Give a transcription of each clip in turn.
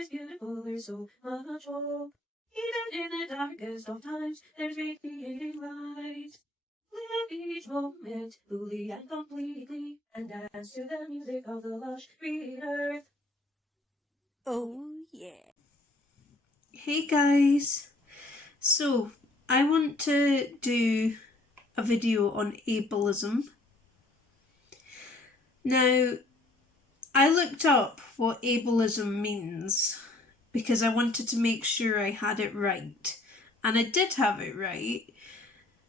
is beautiful, there's so much hope. Even in the darkest of times, there's radiating light. Live each moment fully and completely, and dance to the music of the lush green earth. Oh yeah. Hey guys, so I want to do a video on ableism. Now, I looked up what ableism means because I wanted to make sure I had it right, and I did have it right.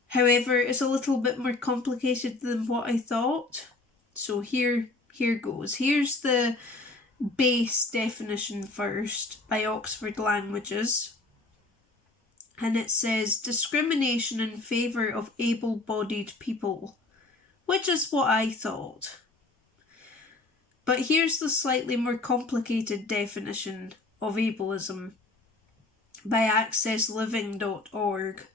However, it's a little bit more complicated than what I thought. So here goes. Here's the base definition first by Oxford Languages. And it says discrimination in favour of able-bodied people, which is what I thought. But here's the slightly more complicated definition of ableism by accessliving.org.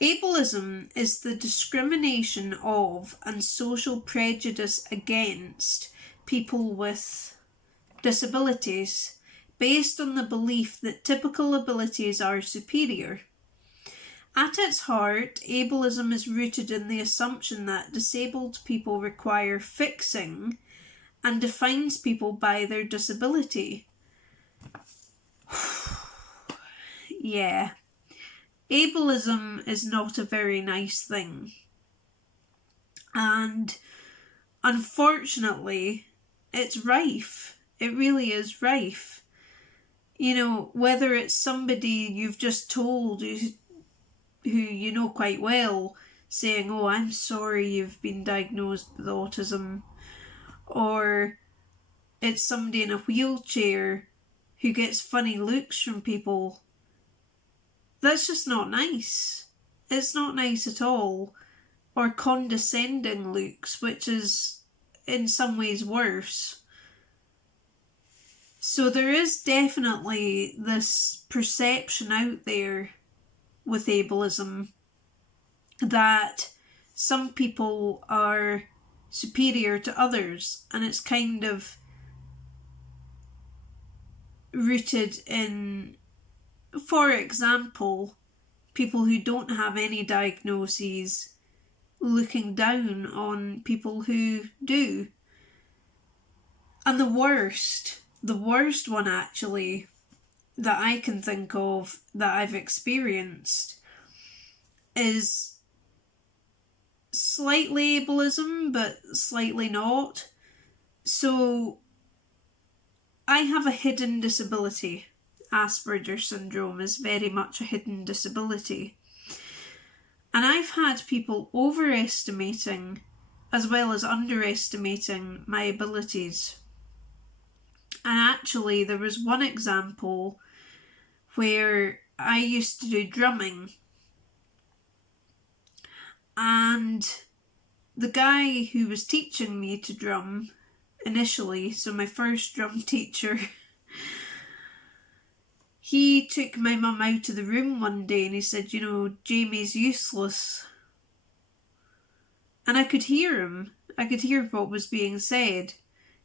Ableism is the discrimination of and social prejudice against people with disabilities based on the belief that typical abilities are superior. At its heart, ableism is rooted in the assumption that disabled people require fixing and defines people by their disability. Yeah. Ableism is not a very nice thing. And unfortunately, it's rife. It really is rife. You know, whether it's somebody you've just told who you know quite well, saying, oh, I'm sorry you've been diagnosed with autism, or it's somebody in a wheelchair who gets funny looks from people. That's just not nice. It's not nice at all. Or condescending looks, which is in some ways worse. So there is definitely this perception out there with ableism that some people are superior to others, and it's kind of rooted in, for example, people who don't have any diagnoses looking down on people who do. And the worst one actually that I can think of that I've experienced is slightly ableism but slightly not. So I have a hidden disability. Asperger's syndrome is very much a hidden disability. And I've had people overestimating as well as underestimating my abilities. And actually, there was one example where I used to do drumming, and the guy who was teaching me to drum initially, so my first drum teacher, he took my mum out of the room one day and he said, you know, Jamie's useless. And I could hear him. I could hear what was being said.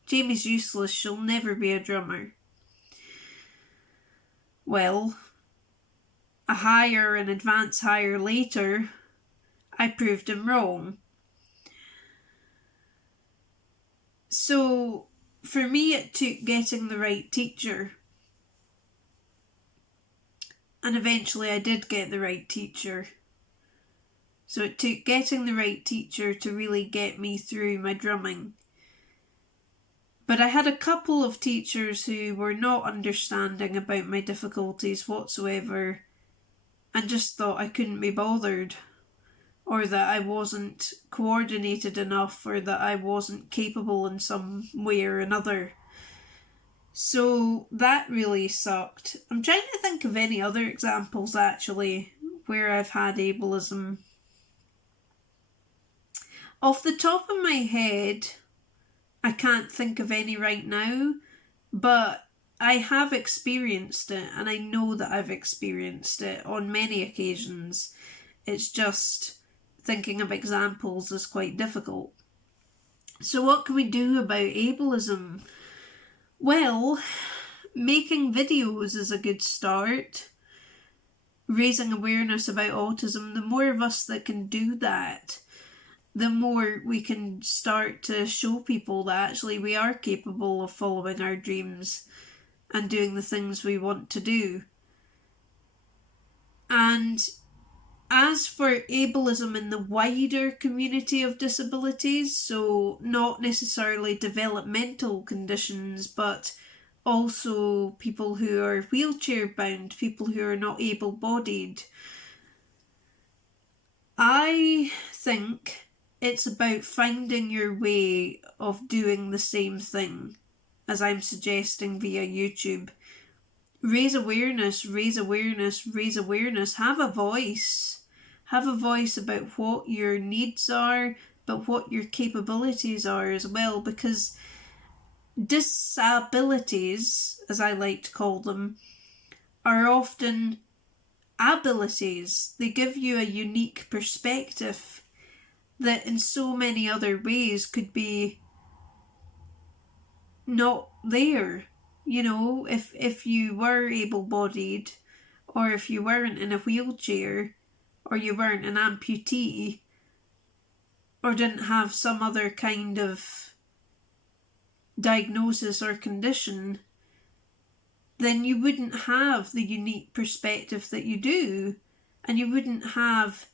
Jamie's useless, she'll never be a drummer. Well, an advanced hire later, I proved him wrong. So, for me, it took getting the right teacher. And eventually I did get the right teacher. So it took getting the right teacher to really get me through my drumming. But I had a couple of teachers who were not understanding about my difficulties whatsoever and just thought I couldn't be bothered, or that I wasn't coordinated enough, or that I wasn't capable in some way or another. So that really sucked. I'm trying to think of any other examples actually where I've had ableism. Off the top of my head, I can't think of any right now, but I have experienced it, and I know that I've experienced it on many occasions. It's just thinking of examples is quite difficult. So what can we do about ableism? Well, making videos is a good start. Raising awareness about autism, the more of us that can do that, the more we can start to show people that actually we are capable of following our dreams and doing the things we want to do. And as for ableism in the wider community of disabilities, so not necessarily developmental conditions, but also people who are wheelchair bound, people who are not able-bodied, I think it's about finding your way of doing the same thing as I'm suggesting via YouTube. Raise awareness, raise awareness, raise awareness. Have a voice. Have a voice about what your needs are, but what your capabilities are as well, because disabilities, as I like to call them, are often abilities. They give you a unique perspective that in so many other ways could be not there. You know, if you were able-bodied, or if you weren't in a wheelchair, or you weren't an amputee, or didn't have some other kind of diagnosis or condition, then you wouldn't have the unique perspective that you do, and you wouldn't have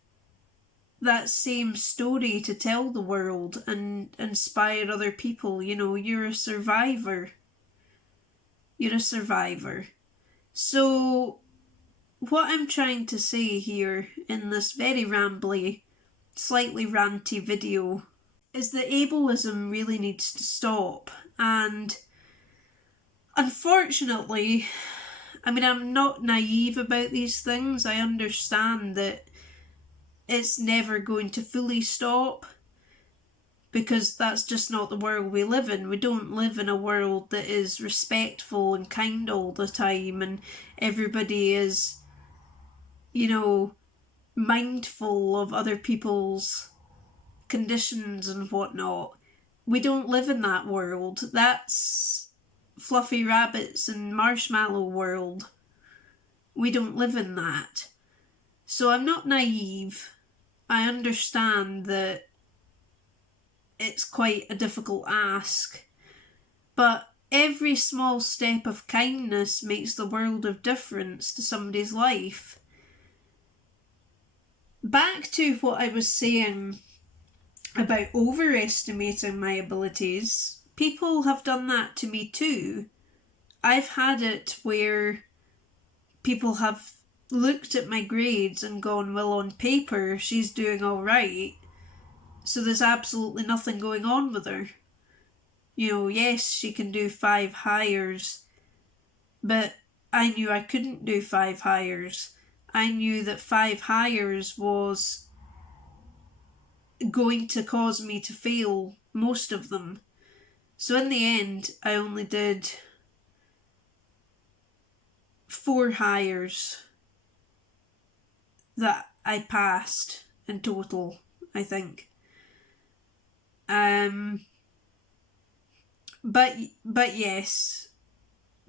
that same story to tell the world and inspire other people. You know, you're a survivor. You're a survivor. So what I'm trying to say here in this very rambly, slightly ranty video is that ableism really needs to stop. And unfortunately, I mean, I'm not naive about these things. I understand that it's never going to fully stop, because that's just not the world we live in. We don't live in a world that is respectful and kind all the time and everybody is, you know, mindful of other people's conditions and whatnot. We don't live in that world. That's fluffy rabbits and marshmallow world. We don't live in that. So I'm not naive. I understand that it's quite a difficult ask, but every small step of kindness makes the world of difference to somebody's life. Back to what I was saying about overestimating my abilities, people have done that to me too. I've had it where people have looked at my grades and gone, well, on paper she's doing all right, so there's absolutely nothing going on with her. You know, yes, she can do 5 hires, but I knew I couldn't do 5 hires. I knew that 5 hires was going to cause me to fail most of them. So in the end, I only did 4 hires that I passed in total, I think. But yes,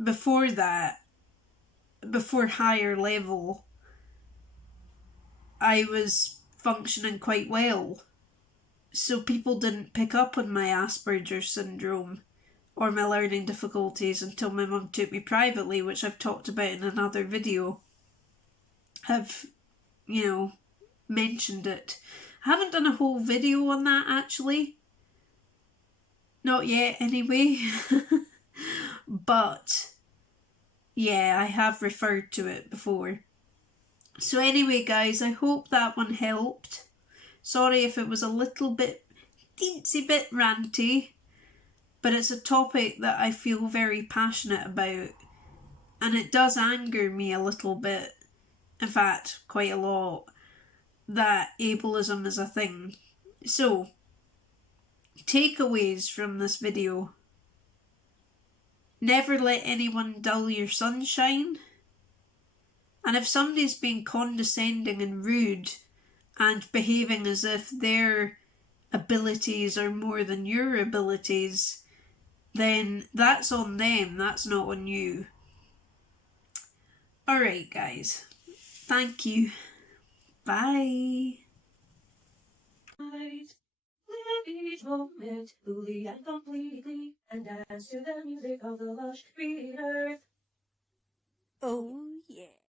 before that, before higher level, I was functioning quite well. So people didn't pick up on my Asperger's syndrome or my learning difficulties until my mum took me privately, which I've talked about in another video. I've, you know, mentioned it. I haven't done a whole video on that actually. Not yet anyway. But yeah, I have referred to it before. So anyway guys, I hope that one helped. Sorry if it was a little bit, teensy bit ranty, but it's a topic that I feel very passionate about, and it does anger me a little bit, in fact quite a lot, that ableism is a thing. So, takeaways from this video. Never let anyone dull your sunshine. And if somebody's being condescending and rude and behaving as if their abilities are more than your abilities, then that's on them, that's not on you. Alright, guys. Thank you. Bye. Live each moment fully and completely, and dance to the music of the lush green earth. Oh yeah.